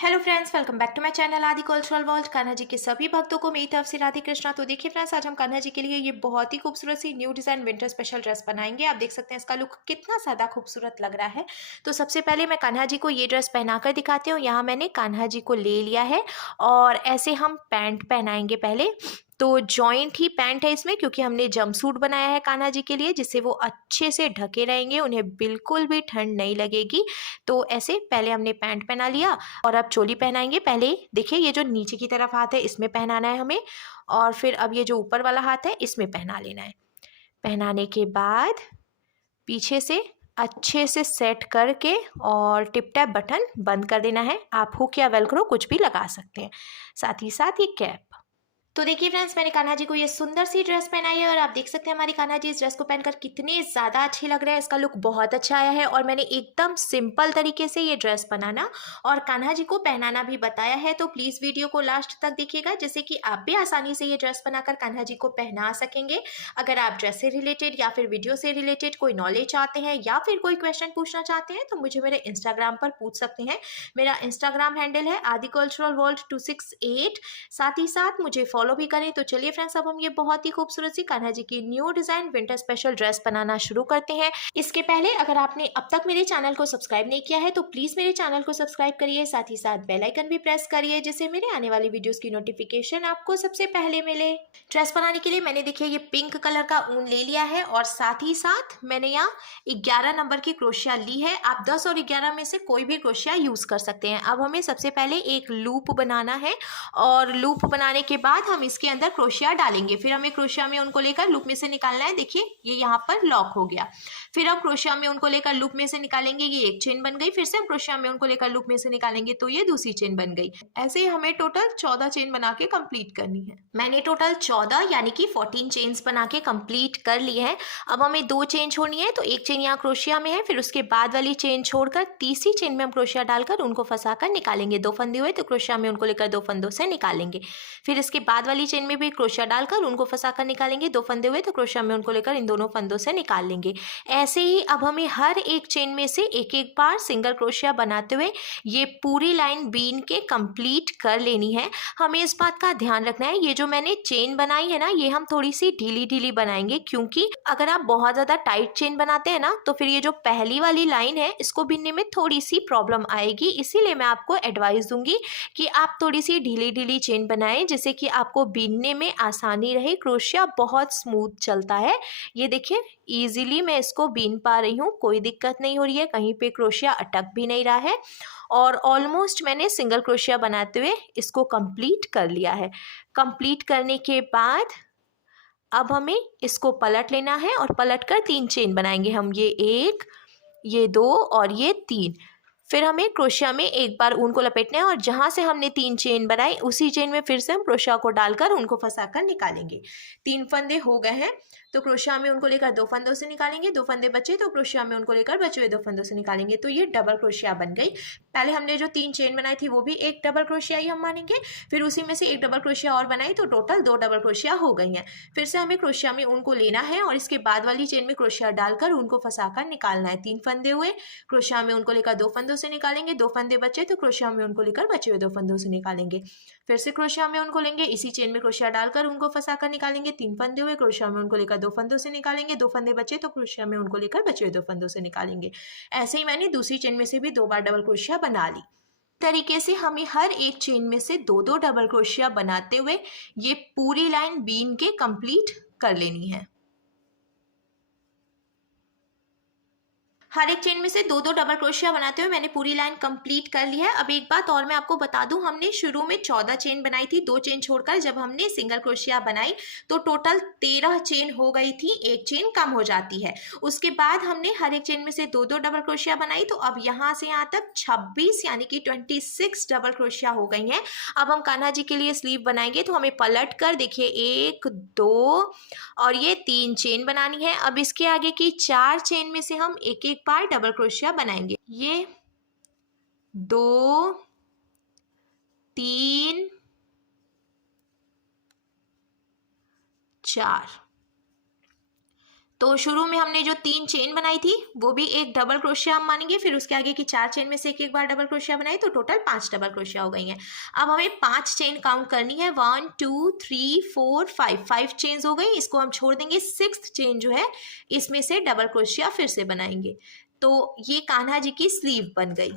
Hello friends, welcome back to my channel Aadi cultural world. Kanha ji के सभी भक्तों को मेरी तरफ से राधे कृष्णा। तो देखिए फ्रेंड्स, आज हम कान्हा जी के लिए ये बहुत ही खूबसूरत सी new design winter special dress बनाएंगे। आप देख सकते हैं इसका लुक कितना ज्यादा खूबसूरत लग रहा है। तो सबसे पहले मैं कान्हा जी को ये ड्रेस पहनाकर दिखाती हूँ। यहाँ मैंने कान्हा जी को ले लिया है और ऐसे हम पैंट पहनाएंगे पहले। तो जॉइंट ही पैंट है इसमें, क्योंकि हमने जंपसूट बनाया है कान्हा जी के लिए, जिससे वो अच्छे से ढके रहेंगे, उन्हें बिल्कुल भी ठंड नहीं लगेगी। तो ऐसे पहले हमने पैंट पहना लिया और अब चोली पहनाएंगे। पहले देखिए, ये जो नीचे की तरफ हाथ है इसमें पहनाना है हमें, और फिर अब ये जो ऊपर वाला हाथ है इसमें पहना लेना है। पहनाने के बाद पीछे से अच्छे से सेट करके और टिप टैप बटन बंद कर देना है। आप हुक या वेलक्रो कुछ भी लगा सकते हैं, साथ ही साथ ये कैप। तो देखिए फ्रेंड्स, मैंने कान्हा जी को ये सुंदर सी ड्रेस पहनाई है और आप देख सकते हैं हमारी कान्हा जी इस ड्रेस को पहनकर कितने ज़्यादा अच्छे लग रहे हैं। इसका लुक बहुत अच्छा आया है और मैंने एकदम सिंपल तरीके से ये ड्रेस बनाना और कान्हा जी को पहनाना भी बताया है। तो प्लीज़ वीडियो को लास्ट तक देखिएगा, जिससे कि आप भी आसानी से ये ड्रेस बनाकर कान्हा जी को पहना सकेंगे। अगर आप ड्रेस से रिलेटेड या फिर वीडियो से रिलेटेड कोई नॉलेज चाहते हैं या फिर कोई क्वेश्चन पूछना चाहते हैं तो मुझे मेरे इंस्टाग्राम पर पूछ सकते हैं। मेरा इंस्टाग्राम हैंडल है आदि कल्चरल वर्ल्ड 268। साथ ही साथ मुझे फॉलो भी करें। तो चलिए फ्रेंड्स, अब हम ये बहुत ही खूबसूरत सी कान्हा जी की new design winter special dress बनाना शुरू करते हैं। इसके पहले अगर आपने अब तक मेरे चैनल को सब्सक्राइब नहीं किया है तो प्लीज मेरे चैनल को सब्सक्राइब करिए, साथ ही साथ बेल आइकन भी प्रेस करिए, जिससे मेरे आने वाली वीडियोस की नोटिफिकेशन आपको सबसे पहले मिले। ड्रेस बनाने के लिए मैंने देखिए ये पिंक कलर का ऊन ले लिया है और साथ ही साथ मैंने यहाँ 11 नंबर की क्रोशिया ली है। आप 10 और 11 में से कोई भी क्रोशिया यूज कर सकते हैं। अब हमें सबसे पहले एक लूप बनाना है और लूप बनाने के बाद हम इसके अंदर क्रोशिया डालेंगे। फिर हमें क्रोशिया में उनको लेकर लूप में से निकालना है। देखिए ये यहाँ पर लॉक हो गया। फिर हम क्रोशिया में उनको लेकर लूप में से निकालेंगे, ये एक चेन बन गई। फिर से हम क्रोशिया में उनको लेकर लूप में से निकालेंगे तो ये दूसरी चेन बन गई। ऐसे ही हमें टोटल 14 चेन बना के कंप्लीट करनी है। मैंने टोटल 14 यानी कि 14 चेन्स बना के कंप्लीट कर ली है। अब हमें 2 चेन छोड़नी है, तो एक चेन यहाँ क्रोशिया में है, फिर उसके बाद वाली चेन छोड़कर तीसरी चेन में हम क्रोशिया डालकर उनको फंसाकर निकालेंगे। 2 फंदे हुए तो क्रोशिया में उनको लेकर 2 फंदों से निकालेंगे। फिर इसके बाद वाली चेन में भी क्रोशिया डालकर उनको फंसाकर निकालेंगे। 2 फंदे हुए तो क्रोशिया में उनको लेकर इन दोनों फंदों से निकाल लेंगे। ऐसे ही अब हमें हर एक चेन में से एक एक बार सिंगल क्रोशिया बनाते हुए ये पूरी लाइन बीन के कंप्लीट कर लेनी है। हमें इस बात का ध्यान रखना है, ये जो मैंने चेन बनाई है ना, ये हम थोड़ी सी ढीली ढीली बनाएंगे, क्योंकि अगर आप बहुत ज़्यादा टाइट चेन बनाते हैं ना तो फिर ये जो पहली वाली लाइन है इसको बीनने में थोड़ी सी प्रॉब्लम आएगी। इसीलिए मैं आपको एडवाइस दूंगी कि आप थोड़ी सी ढीली ढीली चेन बनाएं, जिससे कि आपको बीनने में आसानी रहे। क्रोशिया बहुत स्मूथ चलता है। ये देखिए इजीली मैं इसको बीन पा रही हूँ, कोई दिक्कत नहीं हो रही है, कहीं पे क्रोशिया अटक भी नहीं रहा है और ऑलमोस्ट मैंने सिंगल क्रोशिया बनाते हुए इसको कंप्लीट कर लिया है। कंप्लीट करने के बाद अब हमें इसको पलट लेना है और पलट कर 3 चेन बनाएंगे हम। ये 1, ये 2 और ये 3। फिर हमें क्रोशिया में एक बार ऊन को लपेटना है और जहाँ से हमने 3 चेन बनाई उसी चेन में फिर से हम क्रोशिया को डालकर उनको फंसाकर निकालेंगे। 3 फंदे हो गए हैं तो क्रोशिया में उनको लेकर 2 फंदों से निकालेंगे। 2 फंदे बचे तो क्रोशिया में उनको लेकर बचे हुए 2 फंदों से निकालेंगे। तो ये डबल क्रोशिया बन गई। पहले हमने जो 3 चेन बनाई थी वो भी एक डबल क्रोशिया ही हम मानेंगे। फिर उसी में से एक डबल क्रोशिया और बनाई तो टोटल 2 डबल क्रोशिया हो गई हैं। फिर से हमें क्रोशिया में उनको लेना है और इसके बाद वाली चेन में क्रोशिया डालकर उनको फंसाकर निकालना है। 3 फंदे हुए, क्रोशिया में उनको लेकर 2 फंदों से निकालेंगे। 2 फंदे बचे तो क्रोशिया में उनको लेकर बचे हुए 2 फंदों से निकालेंगे। फिर से क्रोशिया में उनको लेंगे, इसी चेन में क्रोशिया डालकर उनको फंसाकर निकालेंगे। 3 फंदे हुए, क्रोशिया में उनको लेकर 2 फंदों से निकालेंगे। 2 फंदे बचे तो क्रोशिया में उनको लेकर बचे हुए 2 फंदों से निकालेंगे। ऐसे ही मैंने दूसरी चेन में से भी 2 बार डबल क्रोशिया बना ली। तरीके से हमें हर एक चेन में से 2-2 डबल क्रोशिया बनाते हुए ये पूरी लाइन बीन के कंप्लीट कर लेनी है। हर एक चेन में से 2-2 डबल क्रोशिया बनाते हुए मैंने पूरी लाइन कंप्लीट कर ली है। अब एक बात और मैं आपको बता दूं, हमने शुरू में 14 चेन बनाई थी, 2 चेन छोड़कर। जब हमने सिंगल क्रोशिया बनाई तो टोटल 13 चेन हो गई थी, एक चेन कम हो जाती है। उसके बाद हमने हर एक चेन में से 2-2 डबल क्रोशिया बनाई, तो अब यहाँ से यहाँ तक 26 यानी कि 26 डबल क्रोशिया हो गई हैं। अब हम कान्हा जी के लिए स्लीव बनाएंगे तो हमें पलट कर देखिए 1, 2 और ये 3 चेन बनानी है। अब इसके आगे की 4 चेन में से हम एक एक बार डबल क्रोशिया बनाएंगे। ये 2, 3, 4। तो शुरू में हमने जो 3 चेन बनाई थी वो भी एक डबल क्रोशिया हम मानेंगे, फिर उसके आगे की 4 चेन में से एक एक बार डबल क्रोशिया बनाई तो टोटल 5 डबल क्रोशिया हो गई हैं। अब हमें 5 चेन काउंट करनी है, 1 2 3 4 5 चेन्स हो गई, इसको हम छोड़ देंगे। 6th चेन जो है इसमें से डबल क्रोशिया फिर से बनाएंगे। तो ये कान्हा जी की स्लीव बन गई।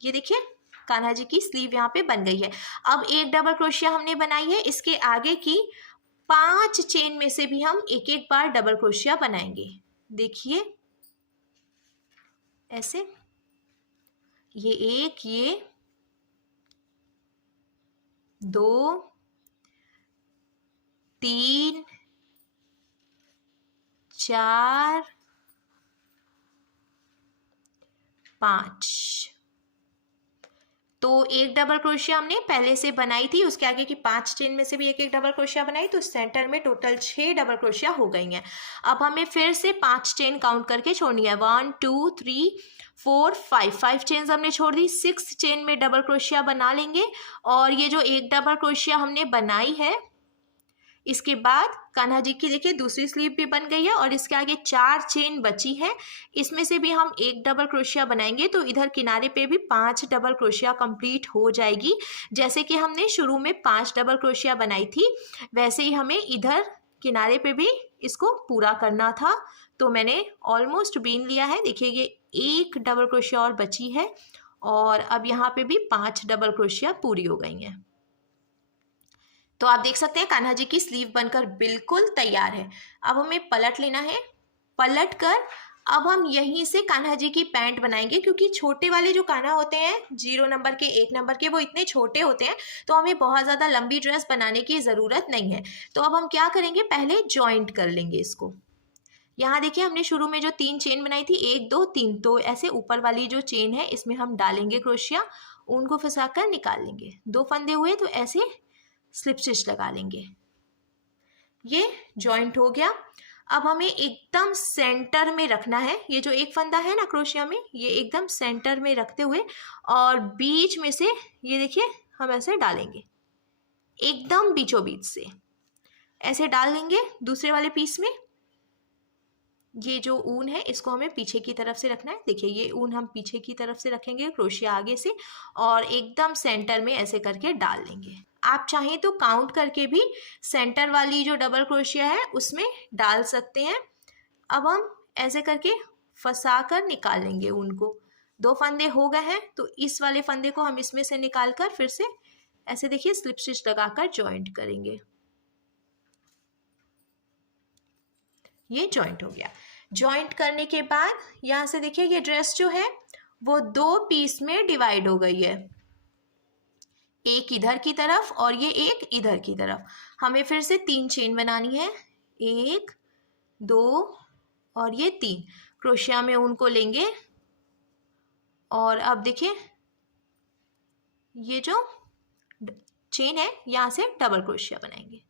ये देखिए कान्हा जी की स्लीव यहाँ पे बन गई है। अब एक डबल क्रोशिया हमने बनाई है, इसके आगे की 5 चेन में से भी हम एक एक बार डबल क्रोशिया बनाएंगे। देखिए ऐसे, ये एक, ये 2 3 4 5। तो एक डबल क्रोशिया हमने पहले से बनाई थी, उसके आगे की 5 चेन में से भी एक एक डबल क्रोशिया बनाई, तो सेंटर में टोटल 6 डबल क्रोशिया हो गई हैं। अब हमें फिर से 5 चेन काउंट करके छोड़नी है, 1 2 3 4 5 चेन्स हमने छोड़ दी। 6th चेन में डबल क्रोशिया बना लेंगे और ये जो एक डबल क्रोशिया हमने बनाई है इसके बाद कान्हा जी की देखिए दूसरी स्लीव भी बन गई है और इसके आगे 4 चेन बची है, इसमें से भी हम एक डबल क्रोशिया बनाएंगे तो इधर किनारे पे भी 5 डबल क्रोशिया कंप्लीट हो जाएगी। जैसे कि हमने शुरू में 5 डबल क्रोशिया बनाई थी वैसे ही हमें इधर किनारे पे भी इसको पूरा करना था। तो मैंने ऑलमोस्ट बीन लिया है, देखिए ये एक डबल क्रोशिया और बची है और अब यहाँ पे भी 5 डबल क्रोशिया पूरी हो गई हैं। तो आप देख सकते हैं कान्हा जी की स्लीव बनकर बिल्कुल तैयार है। अब हमें पलट लेना है, पलट कर अब हम यहीं से कान्हा जी की पैंट बनाएंगे, क्योंकि छोटे वाले जो कान्हा होते हैं 0 नंबर के 1 नंबर के वो इतने छोटे होते हैं तो हमें बहुत ज़्यादा लंबी ड्रेस बनाने की ज़रूरत नहीं है। तो अब हम क्या करेंगे, पहले जॉइंट कर लेंगे इसको। यहाँ देखिए हमने शुरू में जो 3 चेन बनाई थी 1 2 3, तो ऐसे ऊपर वाली जो चेन है इसमें हम डालेंगे क्रोशिया, उनको फंसा कर निकाल लेंगे। 2 फंदे हुए तो ऐसे स्लिप स्टिच लगा लेंगे। ये जॉइंट हो गया। अब हमें एकदम सेंटर में रखना है, ये जो एक फंदा है ना क्रोशिया में ये एकदम सेंटर में रखते हुए और बीच में से ये देखिए हम ऐसे डालेंगे, एकदम बीचों बीच से ऐसे डाल देंगे दूसरे वाले पीस में। ये जो ऊन है इसको हमें पीछे की तरफ से रखना है, देखिए ये ऊन हम पीछे की तरफ से रखेंगे, क्रोशिया आगे से, और एकदम सेंटर में ऐसे करके डाल देंगे। आप चाहें तो काउंट करके भी सेंटर वाली जो डबल क्रोशिया है उसमें डाल सकते हैं। अब हम ऐसे करके फंसा कर निकाल लेंगे ऊन को। 2 फंदे हो गए हैं तो इस वाले फंदे को हम इसमें से निकाल कर फिर से ऐसे देखिए स्लिप स्टिच लगाकर जॉइंट करेंगे। ये जॉइंट हो गया। जॉइंट करने के बाद यहाँ से देखिए ये ड्रेस जो है वो 2 पीस में डिवाइड हो गई है, एक इधर की तरफ और ये एक इधर की तरफ। हमें फिर से 3 चेन बनानी है, 1 2 और ये 3 क्रोशिया में उनको लेंगे और अब देखिए ये जो चेन है यहाँ से डबल क्रोशिया बनाएंगे।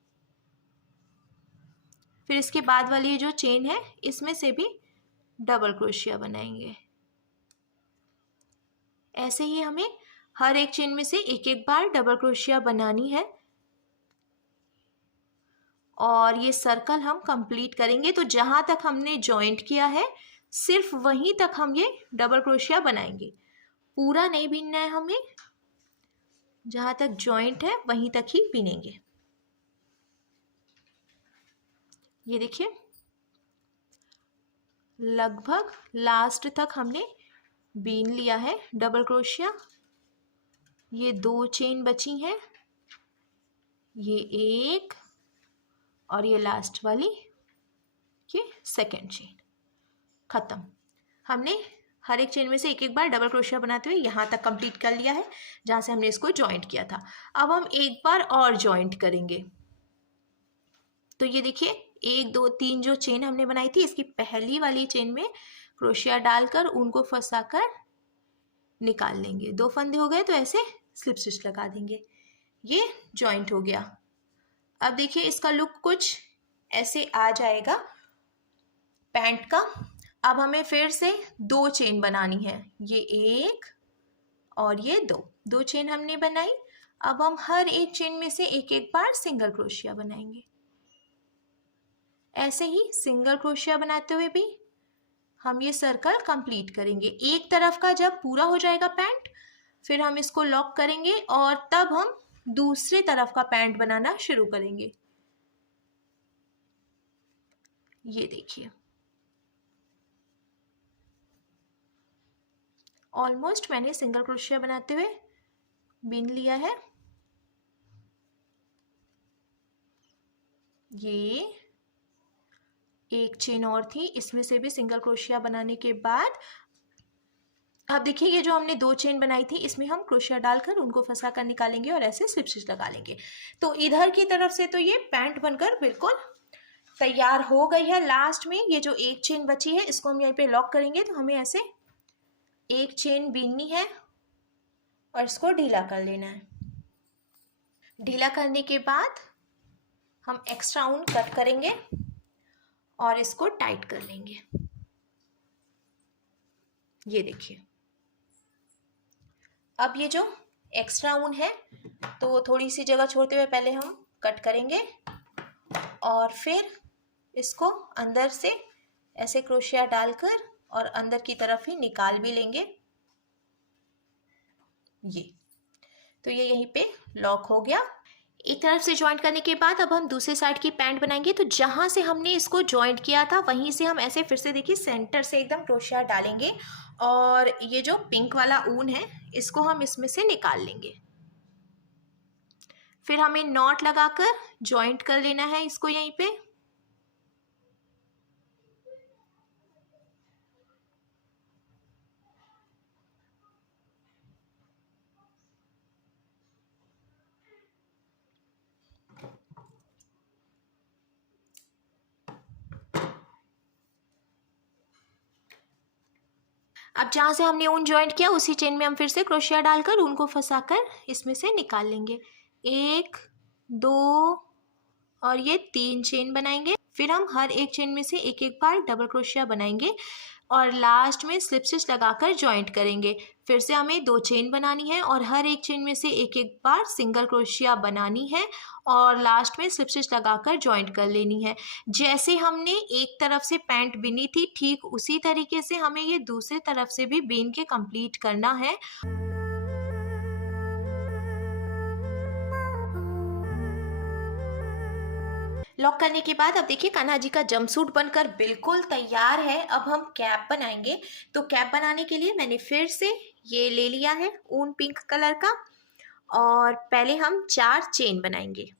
फिर इसके बाद वाली जो चेन है इसमें से भी डबल क्रोशिया बनाएंगे। ऐसे ही हमें हर एक चेन में से एक एक बार डबल क्रोशिया बनानी है और ये सर्कल हम कंप्लीट करेंगे। तो जहां तक हमने जॉइंट किया है सिर्फ वहीं तक हम ये डबल क्रोशिया बनाएंगे, पूरा नहीं बीनना है हमें, जहां तक जॉइंट है वहीं तक ही बीनेंगे। ये देखिए लगभग लास्ट तक हमने बीन लिया है डबल क्रोशिया। ये 2 चेन बची हैं, ये एक और ये लास्ट वाली ये सेकंड चेन, खत्म। हमने हर एक चेन में से एक एक बार डबल क्रोशिया बनाते हुए यहाँ तक कंप्लीट कर लिया है जहाँ से हमने इसको जॉइंट किया था। अब हम एक बार और जॉइंट करेंगे। तो ये देखिए 1 2 3 जो चेन हमने बनाई थी इसकी पहली वाली चेन में क्रोशिया डालकर उनको फंसाकर निकाल लेंगे। 2 फंदे हो गए तो ऐसे स्लिप स्टिच लगा देंगे। ये जॉइंट हो गया। अब देखिए इसका लुक कुछ ऐसे आ जाएगा पैंट का। अब हमें फिर से 2 चेन बनानी है, ये 1 और ये 2 चेन हमने बनाई। अब हम हर एक चेन में से एक एक बार सिंगल क्रोशिया बनाएंगे। ऐसे ही सिंगल क्रोशिया बनाते हुए भी हम ये सर्कल कंप्लीट करेंगे। एक तरफ का जब पूरा हो जाएगा पैंट, फिर हम इसको लॉक करेंगे और तब हम दूसरे तरफ का पैंट बनाना शुरू करेंगे। ये देखिए, ऑलमोस्ट मैंने सिंगल क्रोशिया बनाते हुए बीन लिया है। ये एक चेन और थी, इसमें से भी सिंगल क्रोशिया बनाने के बाद अब देखिए ये जो हमने 2 चेन बनाई थी इसमें हम क्रोशिया डालकर उनको फंसा कर निकालेंगे और ऐसे स्लिप स्टिच लगा लेंगे। तो इधर की तरफ से तो ये पैंट बनकर बिल्कुल तैयार हो गई है। लास्ट में ये जो एक चेन बची है इसको हम यहीं पे लॉक करेंगे। तो हमें ऐसे एक चेन बीननी है और इसको ढीला कर लेना है। ढीला करने के बाद हम एक्स्ट्रा ऊन कट करेंगे और इसको टाइट कर लेंगे। ये देखिए, अब ये जो एक्स्ट्रा ऊन है तो थोड़ी सी जगह छोड़ते हुए पहले हम कट करेंगे और फिर इसको अंदर से ऐसे क्रोशिया डालकर और अंदर की तरफ ही निकाल भी लेंगे। ये तो ये यहीं पे लॉक हो गया। एक तरफ से ज्वाइंट करने के बाद अब हम दूसरे साइड की पैंट बनाएंगे। तो जहाँ से हमने इसको ज्वाइंट किया था वहीं से हम ऐसे फिर से देखिए सेंटर से एकदम क्रोशिया डालेंगे और ये जो पिंक वाला ऊन है इसको हम इसमें से निकाल लेंगे। फिर हमें नॉट लगाकर ज्वाइंट कर लेना है इसको यहीं पे। अब जहाँ से हमने ऊन ज्वाइंट किया उसी चेन में हम फिर से क्रोशिया डालकर ऊन को फंसाकर इसमें से निकाल लेंगे। 1 2 और ये 3 चेन बनाएंगे। फिर हम हर एक चेन में से एक एक बार डबल क्रोशिया बनाएंगे और लास्ट में स्लिप स्टिच लगाकर ज्वाइंट करेंगे। फिर से हमें 2 चेन बनानी है और हर एक चेन में से एक एक बार सिंगल क्रोशिया बनानी है और लास्ट में स्लिप स्टिच लगाकर ज्वाइंट कर लेनी है। जैसे हमने एक तरफ से पैंट बिनी थी ठीक उसी तरीके से हमें ये दूसरे तरफ से भी बीन के कंप्लीट करना है। लॉक करने के बाद अब देखिए कान्हा जी का जंपसूट बनकर बिल्कुल तैयार है। अब हम कैप बनाएंगे। तो कैप बनाने के लिए मैंने फिर से ये ले लिया है ऊन पिंक कलर का और पहले हम 4 चेन बनाएंगे।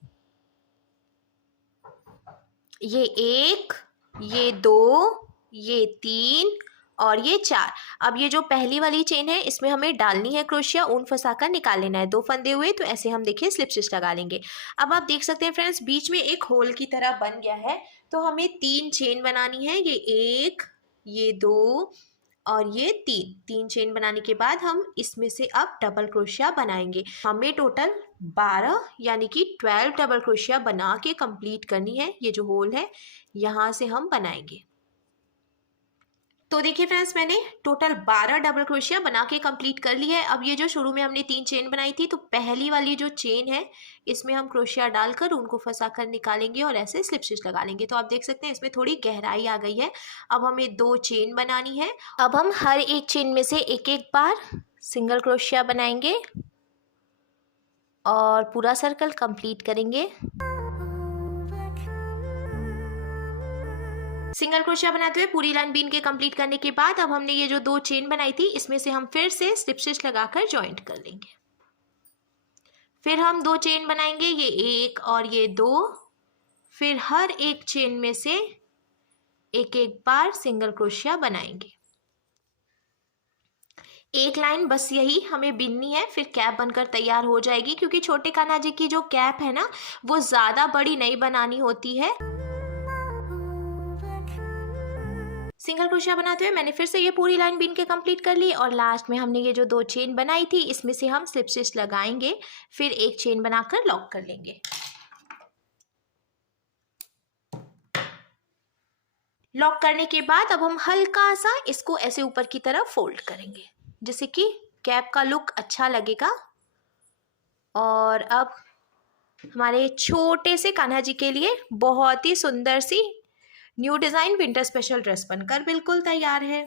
ये 1, ये 2, ये 3 और ये 4। अब ये जो पहली वाली चेन है इसमें हमें डालनी है क्रोशिया, ऊन फंसाकर निकाल लेना है। 2 फंदे हुए तो ऐसे हम देखिए स्लिप स्टिच लगा लेंगे। अब आप देख सकते हैं फ्रेंड्स बीच में एक होल की तरह बन गया है। तो हमें 3 चेन बनानी है। ये 1, ये 2 और ये 3 चेन बनाने के बाद हम इसमें से अब डबल क्रोशिया बनाएंगे। हमें टोटल 12 यानी कि 12 डबल क्रोशिया बना के कंप्लीट करनी है। ये जो होल है यहाँ से हम बनाएंगे। तो देखिए फ्रेंड्स मैंने टोटल 12 डबल क्रोशिया बना के कंप्लीट कर ली है। अब ये जो शुरू में हमने 3 चेन बनाई थी तो पहली वाली जो चेन है इसमें हम क्रोशिया डालकर उनको फंसा कर निकालेंगे और ऐसे स्लिप स्टिच लगा लेंगे। तो आप देख सकते हैं इसमें थोड़ी गहराई आ गई है। अब हमें 2 चेन बनानी है। अब हम हर एक चेन में से एक एक बार सिंगल क्रोशिया बनाएंगे और पूरा सर्कल कंप्लीट करेंगे। सिंगल क्रोशिया बनाते हुए पूरी लाइन बीन के कंप्लीट करने के बाद अब हमने ये जो 2 चेन बनाई थी इसमें से हम फिर से स्लिप स्टिच लगाकर ज्वाइंट कर लेंगे। फिर हम 2 चेन बनाएंगे, ये 1 और ये 2। फिर हर एक चेन में से एक एक बार सिंगल क्रोशिया बनाएंगे। एक लाइन बस यही हमें बीननी है, फिर कैप बनकर तैयार हो जाएगी। क्योंकि छोटे कान्हा जी की जो कैप है ना वो ज़्यादा बड़ी नहीं बनानी होती है। सिंगल क्रोशिया बनाते हुए मैंने फिर से ये पूरी लाइन बीन के कंप्लीट कर ली और लास्ट में हमने ये जो 2 चेन बनाई थी इसमें से हम स्लिप स्टिच लगाएंगे। फिर एक चेन बनाकर लॉक कर लेंगे। लॉक करने के बाद अब हम हल्का सा इसको ऐसे ऊपर की तरफ फोल्ड करेंगे जिससे कि कैप का लुक अच्छा लगेगा। और अब हमारे छोटे से कान्हा जी के लिए बहुत ही सुंदर सी new design winter special dress बनकर बिल्कुल तैयार है।